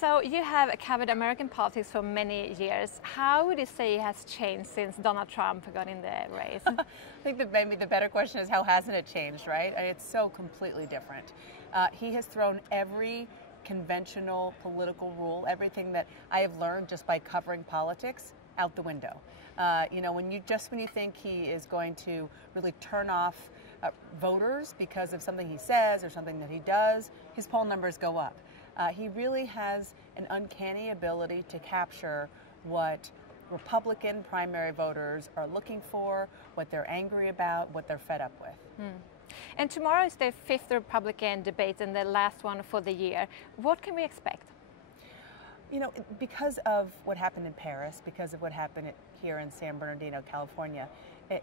So you have covered American politics for many years. How would you say it has changed since Donald Trump got in the race? I think that maybe the better question is how hasn't it changed, right? I mean, it's so completely different. He has thrown every conventional political rule, everything that I have learned just by covering politics, out the window. When you think he is going to really turn off voters because of something he says or something that he does, his poll numbers go up. He really has an uncanny ability to capture what Republican primary voters are looking for, what they're angry about, what they're fed up with. And tomorrow is the fifth Republican debate and the last one for the year. What can we expect? Because of what happened in Paris, because of what happened here in San Bernardino, California,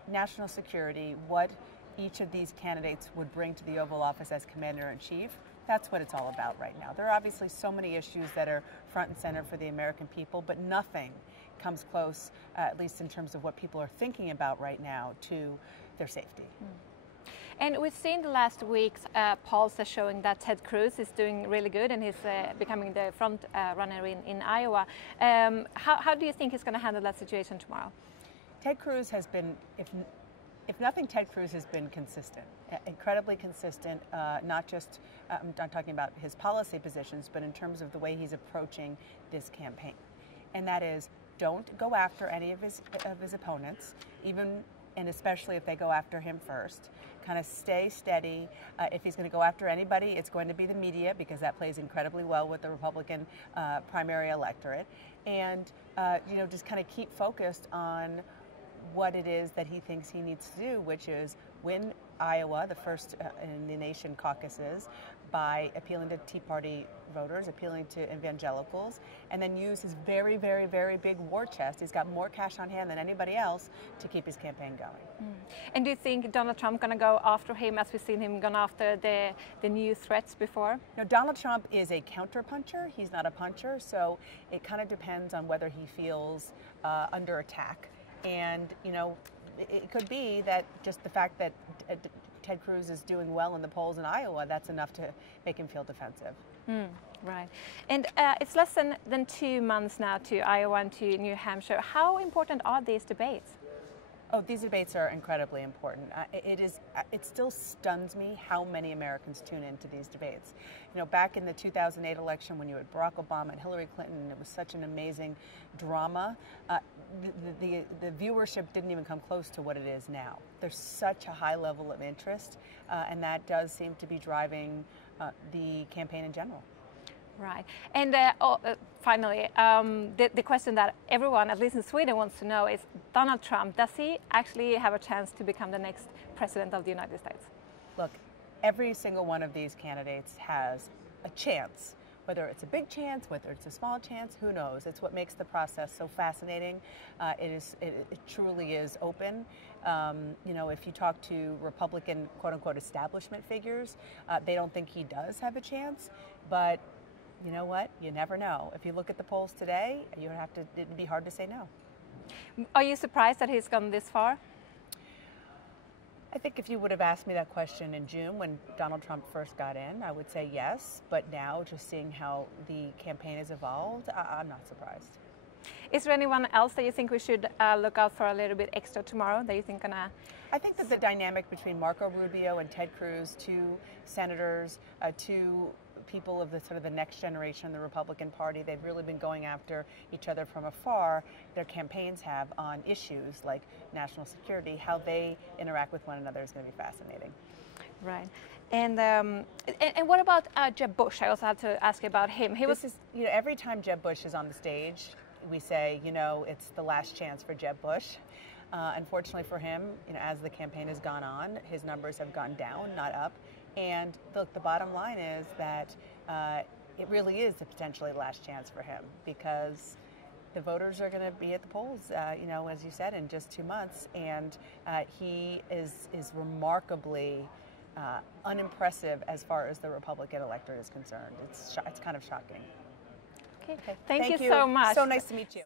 national security, what each of these candidates would bring to the Oval Office as commander-in-chief, that's what it's all about right now. There are obviously so many issues that are front and center for the American people, but nothing comes close, at least in terms of what people are thinking about right now, to their safety. And we've seen the last week's polls are showing that Ted Cruz is doing really good and he's becoming the front runner in Iowa. How do you think he's going to handle that situation tomorrow? Ted Cruz has been, if nothing, Ted Cruz has been consistent, incredibly consistent, not just, I'm not talking about his policy positions, but in terms of the way he's approaching this campaign. And that is, don't go after any of his opponents, and especially if they go after him first. Kind of stay steady. If he's going to go after anybody, it's going to be the media, because that plays incredibly well with the Republican primary electorate. And just kind of keep focused on what it is that he thinks he needs to do, which is win Iowa, the first in the nation caucuses, by appealing to Tea Party voters, appealing to evangelicals, and then use his very, very, very big war chest. He's got more cash on hand than anybody else to keep his campaign going. And do you think Donald Trump going to go after him, as we've seen him gone after the new threats before? No, Donald Trump is a counter-puncher. He's not a puncher, so it kind of depends on whether he feels under attack. And, it could be that just the fact that Ted Cruz is doing well in the polls in Iowa, that's enough to make him feel defensive. Right. And it's less than 2 months now to Iowa and to New Hampshire. How important are these debates? Oh, these debates are incredibly important. It still stuns me how many Americans tune into these debates. Back in the 2008 election, when you had Barack Obama and Hillary Clinton, it was such an amazing drama. The viewership didn't even come close to what it is now. There's such a high level of interest, and that does seem to be driving the campaign in general. Right. And finally, the question that everyone, at least in Sweden, wants to know is, Donald Trump, does he actually have a chance to become the next president of the United States? Look, every single one of these candidates has a chance. Whether it's a big chance, whether it's a small chance, who knows? It's what makes the process so fascinating. It truly is open. If you talk to Republican, quote-unquote, establishment figures, they don't think he does have a chance. But you know what? You never know. If you look at the polls today, it'd be hard to say no. Are you surprised that he's gone this far? I think if you would have asked me that question in June when Donald Trump first got in, I would say yes. But now, just seeing how the campaign has evolved, I'm not surprised. Is there anyone else that you think we should look out for a little bit extra tomorrow that you think gonna? I think that the dynamic between Marco Rubio and Ted Cruz, two senators, two people of the next generation in the Republican Party, they've really been going after each other from afar. Their campaigns have on issues like national security. How they interact with one another is going to be fascinating. Right. And what about Jeb Bush? I also had to ask you about him. Every time Jeb Bush is on the stage, we say, it's the last chance for Jeb Bush. Unfortunately for him, as the campaign has gone on, his numbers have gone down, not up. And look, the bottom line is that it really is the potentially last chance for him, because the voters are going to be at the polls, as you said, in just 2 months. And he is remarkably unimpressive as far as the Republican electorate is concerned. It's kind of shocking. Okay. Thank you so much. So nice to meet you.